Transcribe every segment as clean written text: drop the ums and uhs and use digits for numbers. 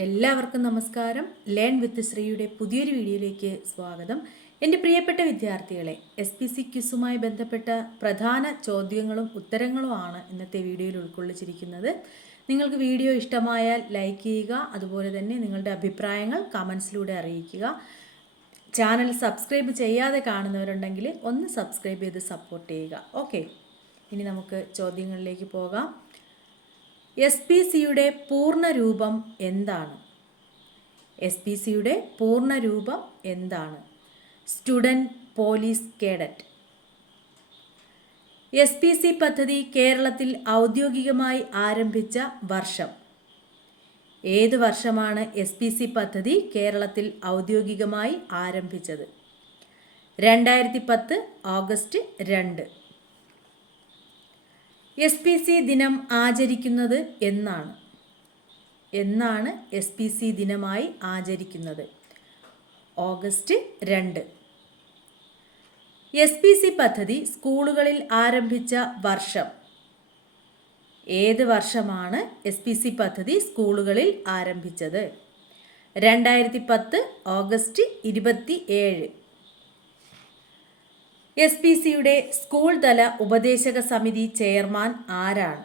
എല്ലാവർക്കും നമസ്കാരം. Learn with ശ്രീയുടെ പുതിയൊരു വീഡിയോയിലേക്ക് സ്വാഗതം. എൻ്റെ പ്രിയപ്പെട്ട വിദ്യാർത്ഥികളെ, SPC ക്വിസുമായി ബന്ധപ്പെട്ട പ്രധാന ചോദ്യങ്ങളും ഉത്തരങ്ങളുമാണ് ഇന്നത്തെ വീഡിയോയിൽ ഉൾക്കൊള്ളിച്ചിരിക്കുന്നത്. നിങ്ങൾക്ക് വീഡിയോ ഇഷ്ടമായാൽ ലൈക്ക് ചെയ്യുക, അതുപോലെ തന്നെ നിങ്ങളുടെ അഭിപ്രായങ്ങൾ കമൻസിലൂടെ അറിയിക്കുക. ചാനൽ സബ്സ്ക്രൈബ് ചെയ്യാതെ കാണുന്നവരുണ്ടെങ്കിൽ ഒന്ന് സബ്സ്ക്രൈബ് ചെയ്ത് സപ്പോർട്ട് ചെയ്യുക. ഓക്കെ, ഇനി നമുക്ക് ചോദ്യങ്ങളിലേക്ക് പോകാം. SPCയുടെ പൂർണ്ണരൂപം എന്താണ്? SPCയുടെ പൂർണ്ണരൂപം എന്താണ്? Student police cadet. SPC പദ്ധതി കേരളത്തിൽ ഔദ്യോഗികമായി ആരംഭിച്ച വർഷം. ഏത് വർഷമാണ് SPC പദ്ധതി കേരളത്തിൽ ഔദ്യോഗികമായി ആരംഭിച്ചത്? 2010 ഓഗസ്റ്റ് 2. SPC ദിനം ആചരിക്കുന്നത് എന്നാണ്? SPC ദിനമായി ആചരിക്കുന്നത്? ഓഗസ്റ്റ് 2. SPC പദ്ധതി സ്കൂളുകളിൽ ആരംഭിച്ച വർഷം. ഏത് വർഷമാണ് SPC പദ്ധതി സ്കൂളുകളിൽ ആരംഭിച്ചത്? 2010 ഓഗസ്റ്റ് 27. SPCയുടെ സ്കൂൾ തല ഉപദേശക സമിതി ചെയർമാൻ ആരാണ്?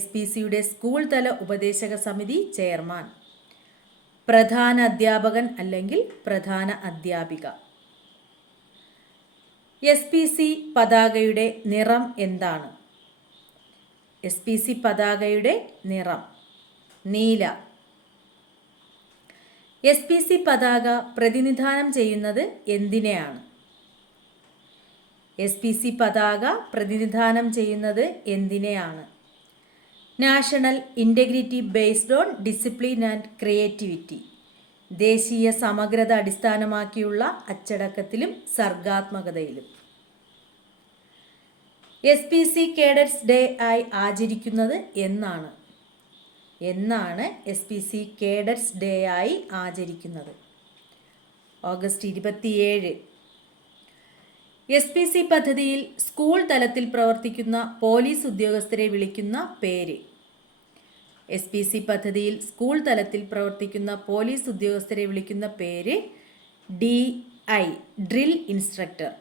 SPCയുടെ സ്കൂൾ തല ഉപദേശക സമിതി ചെയർമാൻ? പ്രധാന അധ്യാപകൻ അല്ലെങ്കിൽ പ്രധാന അധ്യാപിക. SPC പതാകയുടെ നിറം എന്താണ്? SPC പതാകയുടെ നിറം നീല. SPC പതാക പ്രതിനിധാനം ചെയ്യുന്നത് എന്തിനെയാണ്? SPC പതാക പ്രതിനിധാനം ചെയ്യുന്നത് എന്തിനെയാണ്? National integrity based on discipline and creativity. ദേശീയ സമഗ്രത അടിസ്ഥാനമാക്കിയുള്ള അച്ചടക്കത്തിലും സർഗാത്മകതയിലും. SPC കേഡറ്റ്സ് ഡേ ആയി ആചരിക്കുന്നത് എന്നാണ്? SPC കേഡറ്റ്സ് ഡേ ആയി ആചരിക്കുന്നത്? ഓഗസ്റ്റ് 27. SPC പദ്ധതിയിൽ സ്കൂൾ തലത്തിൽ പ്രവർത്തിക്കുന്ന പോലീസ് ഉദ്യോഗസ്ഥരെ വിളിക്കുന്ന പേര്. SPC പദ്ധതിയിൽ സ്കൂൾ തലത്തിൽ പ്രവർത്തിക്കുന്ന പോലീസ് ഉദ്യോഗസ്ഥരെ വിളിക്കുന്ന പേര് DI, ഡ്രിൽ ഇൻസ്ട്രക്ടർ.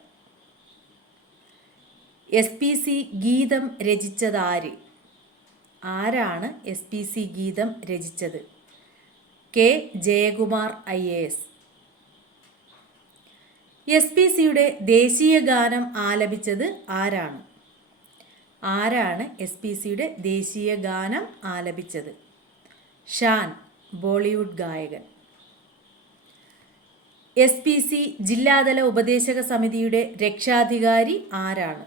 SPC ഗീതം രചിച്ചതാര്? ആരാണ് SPC ഗീതം രചിച്ചത്? K. ജയകുമാർ IAS. SPCയുടെ ദേശീയ ഗാനം ആലപിച്ചത് ആരാണ്? SPCയുടെ ദേശീയ ഗാനം ആലപിച്ചത്? ഷാൻ, ബോളിവുഡ് ഗായകൻ. SPC ജില്ലാതല ഉപദേശക സമിതിയുടെ രക്ഷാധികാരി ആരാണ്?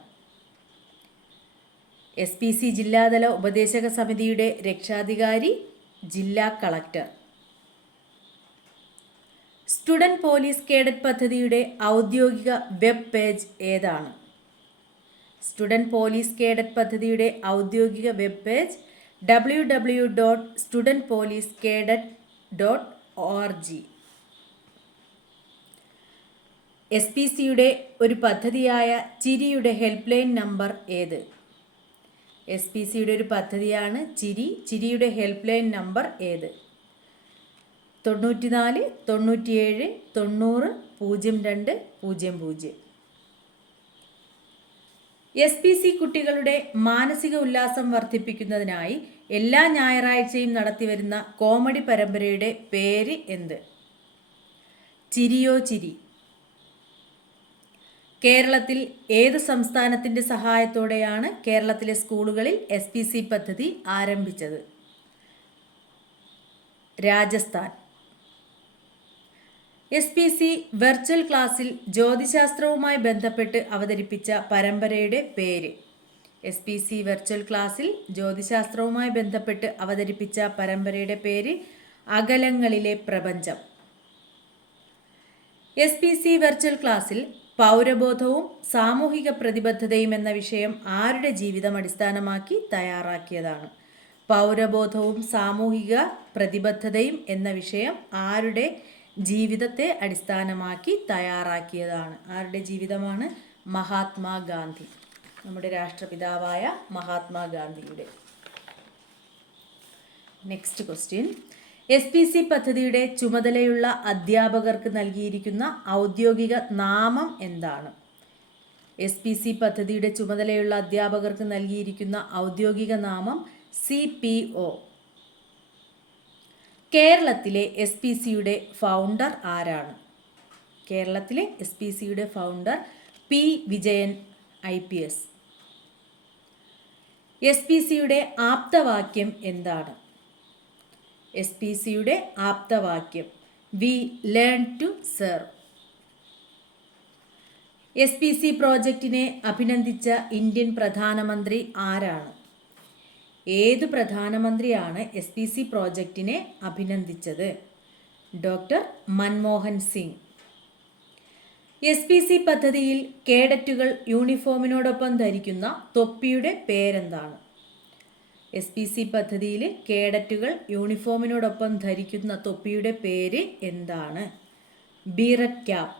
SPC ജില്ലാതല ഉപദേശക സമിതിയുടെ രക്ഷാധികാരി ജില്ലാ കളക്ടർ. സ്റ്റുഡൻറ് പോലീസ് കേഡറ്റ് പദ്ധതിയുടെ ഔദ്യോഗിക വെബ് പേജ് ഏതാണ്? സ്റ്റുഡൻറ് പോലീസ് കേഡറ്റ് പദ്ധതിയുടെ ഔദ്യോഗിക വെബ് പേജ് www.studentpolicecadet.org. SPCയുടെ ഒരു പദ്ധതിയായ ചിരിയുടെ ഹെൽപ്പ് ലൈൻ നമ്പർ ഏത്? SPCയുടെ ഒരു പദ്ധതിയാണ് ചിരിയുടെ ഹെൽപ്പ് ലൈൻ നമ്പർ ഏത്? 94 97 90 02 00. SPC കുട്ടികളുടെ മാനസിക ഉല്ലാസം വർദ്ധിപ്പിക്കുന്നതിനായി എല്ലാ ഞായറാഴ്ചയും നടത്തിവരുന്ന കോമഡി പരമ്പരയുടെ പേര് എന്ത്? ചിരിയോ ചിരി. കേരളത്തിൽ ഏത് സംസ്ഥാനത്തിൻ്റെ സഹായത്തോടെയാണ് കേരളത്തിലെ സ്കൂളുകളിൽ SPC പദ്ധതി ആരംഭിച്ചത്? രാജസ്ഥാൻ. SPC വെർച്വൽ ക്ലാസ്സിൽ ജ്യോതിശാസ്ത്രവുമായി ബന്ധപ്പെട്ട് അവതരിപ്പിച്ച പരമ്പരയുടെ പേര്? SPC വെർച്വൽ ക്ലാസ്സിൽ ജ്യോതിശാസ്ത്രവുമായി ബന്ധപ്പെട്ട് അവതരിപ്പിച്ച പരമ്പരയുടെ പേര് അകലങ്ങളിലെ പ്രപഞ്ചം. SPC വെർച്വൽ ക്ലാസ്സിൽ പൗരബോധവും സാമൂഹിക പ്രതിബദ്ധതയും എന്ന വിഷയം ആരുടെ ജീവിതം അടിസ്ഥാനമാക്കി തയ്യാറാക്കിയതാണ്? പൗരബോധവും സാമൂഹിക പ്രതിബദ്ധതയും എന്ന വിഷയം ആരുടെ ജീവിതത്തെ അടിസ്ഥാനമാക്കി തയ്യാറാക്കിയതാണ്? ആരുടെ ജീവിതമാണ്? മഹാത്മാഗാന്ധി, നമ്മുടെ രാഷ്ട്രപിതാവായ മഹാത്മാഗാന്ധിയുടെ. Next question. SPC പദ്ധതിയുടെ ചുമതലയുള്ള അധ്യാപകർക്ക് നൽകിയിരിക്കുന്ന ഔദ്യോഗിക നാമം എന്താണ്? SPC പദ്ധതിയുടെ ചുമതലയുള്ള അധ്യാപകർക്ക് നൽകിയിരിക്കുന്ന ഔദ്യോഗിക നാമം CPO. കേരളത്തിലെ SPCയുടെ ഫൗണ്ടർ ആരാണ്? കേരളത്തിലെ SPCയുടെ ഫൗണ്ടർ P. വിജയൻ IPS. SPCയുടെ ആപ്തവാക്യം എന്താണ്? SPCയുടെ ആപ്തവാക്യം we learn to serve. SPC പ്രോജക്റ്റിനെ അഭിനന്ദിച്ച ഇന്ത്യൻ പ്രധാനമന്ത്രി ആരാണ്? ഏത് പ്രധാനമന്ത്രിയാണ് SPC പ്രോജക്റ്റിനെ അഭിനന്ദിച്ചത്? ഡോക്ടർ മൻമോഹൻ സിംഗ്. SPC പദ്ധതിയിൽ കേഡറ്റുകൾ യൂണിഫോമിനോടൊപ്പം ധരിക്കുന്ന തൊപ്പിയുടെ പേരെന്താണ്? SPC പദ്ധതിയിൽ കേഡറ്റുകൾ യൂണിഫോമിനോടൊപ്പം ധരിക്കുന്ന തൊപ്പിയുടെ പേര് എന്താണ്? ബീററ്റ് ക്യാപ്പ്.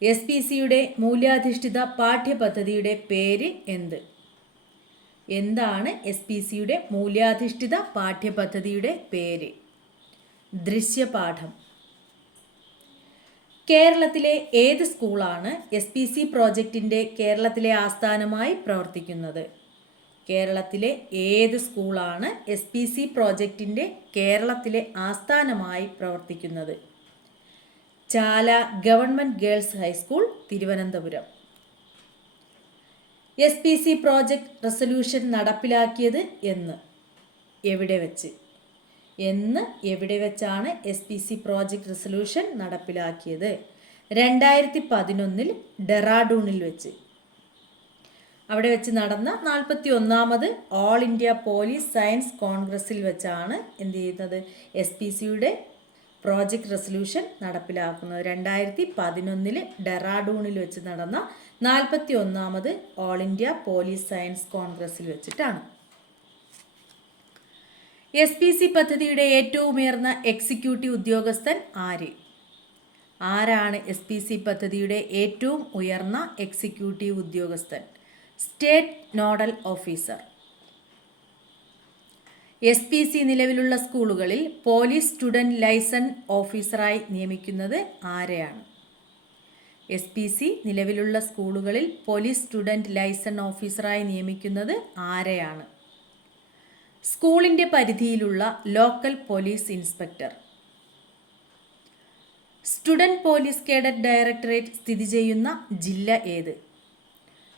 SPCയുടെ മൂല്യാധിഷ്ഠിത പാഠ്യപദ്ധതിയുടെ പേര് എന്ത്? എന്താണ് SPCയുടെ മൂല്യാധിഷ്ഠിത പാഠ്യപദ്ധതിയുടെ പേര്? ദൃശ്യപാഠം. കേരളത്തിലെ ഏത് സ്കൂളാണ് SPC പ്രോജക്റ്റിൻ്റെ കേരളത്തിലെ ആസ്ഥാനമായി പ്രവർത്തിക്കുന്നത്? കേരളത്തിലെ ഏത് സ്കൂളാണ് SPC പ്രോജക്റ്റിൻ്റെ കേരളത്തിലെ ആസ്ഥാനമായി പ്രവർത്തിക്കുന്നത്? Chala government girls high school, Thiruvananthapuram. SPC project resolution നടപ്പിലാക്കിയത് എന്ന്? എവിടെ വെച്ച്? എവിടെ വെച്ചാണ് SPC പ്രോജക്റ്റ് റെസൊല്യൂഷൻ നടപ്പിലാക്കിയത്? 2011 ഡെറാഡൂണിൽ വെച്ച്. അവിടെ വെച്ച് നടന്ന 41ാമത് ഓൾ ഇന്ത്യ പോലീസ് സയൻസ് കോൺഗ്രസിൽ വെച്ചാണ് എന്ത് ചെയ്യുന്നത്? SPCയുടെ പ്രോജക്റ്റ് റെസൊല്യൂഷൻ നടപ്പിലാക്കുന്നത്. 2011 ഡെറാഡൂണിൽ വെച്ച് നടന്ന 41ാമത് ഓൾ ഇന്ത്യ പോലീസ് സയൻസ് കോൺഗ്രസിൽ വെച്ചിട്ടാണ്. SPC പദ്ധതിയുടെ ഏറ്റവും ഉയർന്ന എക്സിക്യൂട്ടീവ് ഉദ്യോഗസ്ഥൻ ആര്? ആരാണ് SPC പദ്ധതിയുടെ ഏറ്റവും ഉയർന്ന എക്സിക്യൂട്ടീവ് ഉദ്യോഗസ്ഥൻ? State nodal officer. SPC നിലവിലുള്ള സ്കൂളുകളിൽ പോലീസ് സ്റ്റുഡൻറ് ലൈസൺ ഓഫീസറായി നിയമിക്കുന്നത് ആരെയാണ്? SPC നിലവിലുള്ള സ്കൂളുകളിൽ പോലീസ് സ്റ്റുഡൻറ് ലൈസൺ ഓഫീസറായി നിയമിക്കുന്നത് ആരെയാണ്? സ്കൂളിൻ്റെ പരിധിയിലുള്ള local police inspector. Student police cadet directorate സ്ഥിതി ചെയ്യുന്ന ജില്ല ഏത്?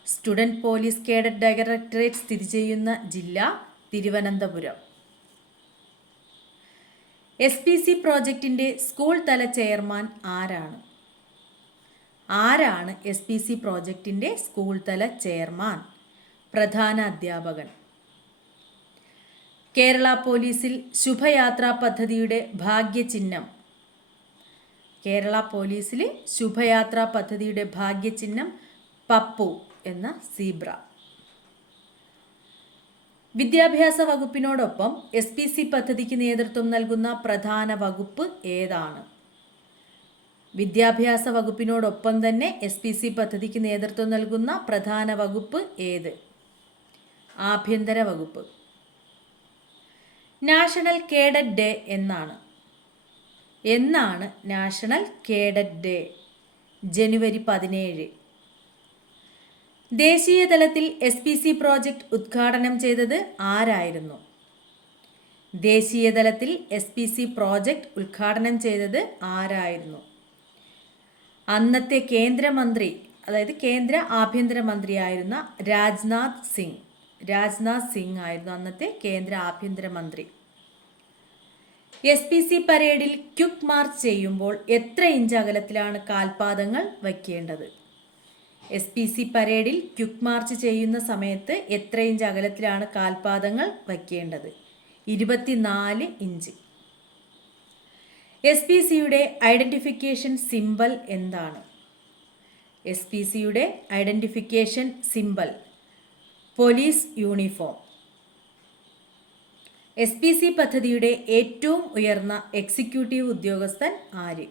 സ്റ്റുഡൻറ് പോലീസ് കേഡറ്റ് ഡയറക്ടറേറ്റ് സ്ഥിതി ചെയ്യുന്ന ജില്ല തിരുവനന്തപുരം. SPC പ്രോജക്റ്റിൻ്റെ സ്കൂൾ തല ചെയർമാൻ ആരാണ്? ആരാണ് SPC പ്രോജക്റ്റിൻ്റെ സ്കൂൾ തല ചെയർമാൻ? പ്രധാന അധ്യാപകൻ. കേരള പോലീസിൽ ശുഭയാത്രാ പദ്ധതിയുടെ ഭാഗ്യചിഹ്നം. കേരള പോലീസിൽ ശുഭയാത്രാ പദ്ധതിയുടെ ഭാഗ്യചിഹ്നം പപ്പു എന്ന സീബ്ര. വിദ്യാഭ്യാസ വകുപ്പിനോടൊപ്പം SPC പദ്ധതിക്ക് നേതൃത്വം നൽകുന്ന പ്രധാന വകുപ്പ് ഏതാണ്? വിദ്യാഭ്യാസ വകുപ്പിനോടൊപ്പം തന്നെ SPC പദ്ധതിക്ക് നേതൃത്വം നൽകുന്ന പ്രധാന വകുപ്പ് ഏത്? ആഭ്യന്തര വകുപ്പ്. നാഷണൽ കേഡറ്റ് ഡേ എന്നാണ്? National cadet day? ജനുവരി 17. ദേശീയ തലത്തിൽ SPC പ്രോജക്റ്റ് ഉദ്ഘാടനം ചെയ്തത് ആരായിരുന്നു? ദേശീയ തലത്തിൽ SPC പ്രോജക്റ്റ് ഉദ്ഘാടനം ചെയ്തത് ആരായിരുന്നു? അന്നത്തെ കേന്ദ്രമന്ത്രി, അതായത് കേന്ദ്ര ആഭ്യന്തരമന്ത്രിയായിരുന്ന രാജ്നാഥ് സിംഗ്. രാജ്നാഥ് സിംഗ് ആയിരുന്നു അന്നത്തെ കേന്ദ്ര ആഭ്യന്തരമന്ത്രി. SPC പരേഡിൽ ക്വിക്ക് മാർച്ച് ചെയ്യുമ്പോൾ എത്ര ഇഞ്ച് അകലത്തിലാണ് കാൽപാദങ്ങൾ വയ്ക്കേണ്ടത്? SPC പരേഡിൽ ക്വിക്ക് മാർച്ച് ചെയ്യുന്ന സമയത്ത് എത്ര ഇഞ്ച് അകലത്തിലാണ് കാൽപാദങ്ങൾ വയ്ക്കേണ്ടത്? 24 ഇഞ്ച്. SPCയുടെ ഐഡൻറ്റിഫിക്കേഷൻ സിംബൽ എന്താണ്? SPCയുടെ identification symbol police uniform. SPC പദ്ധതിയുടെ ഏറ്റവും ഉയർന്ന എക്സിക്യൂട്ടീവ് ഉദ്യോഗസ്ഥൻ ആര്?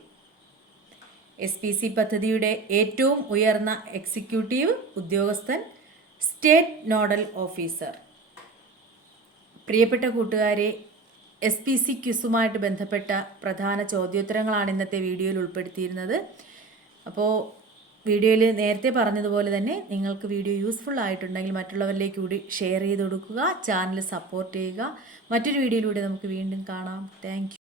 SPC പദ്ധതിയുടെ ഏറ്റവും ഉയർന്ന എക്സിക്യൂട്ടീവ് ഉദ്യോഗസ്ഥൻ സ്റ്റേറ്റ് നോഡൽ ഓഫീസർ. പ്രിയപ്പെട്ട കൂട്ടുകാരെ, SPC ക്വിസുമായിട്ട് ബന്ധപ്പെട്ട പ്രധാന ചോദ്യോത്തരങ്ങളാണ് ഇന്നത്തെ വീഡിയോയിൽ ഉൾപ്പെടുത്തിയിരുന്നത്. അപ്പോൾ വീഡിയോയിൽ നേരത്തെ പറഞ്ഞതുപോലെ തന്നെ നിങ്ങൾക്ക് വീഡിയോ യൂസ്ഫുൾ ആയിട്ടുണ്ടെങ്കിൽ മറ്റുള്ളവരിലേക്ക് കൂടി ഷെയർ ചെയ്ത് കൊടുക്കുക, ചാനൽ സപ്പോർട്ട് ചെയ്യുക. മറ്റൊരു വീഡിയോയിലൂടെ നമുക്ക് വീണ്ടും കാണാം. താങ്ക്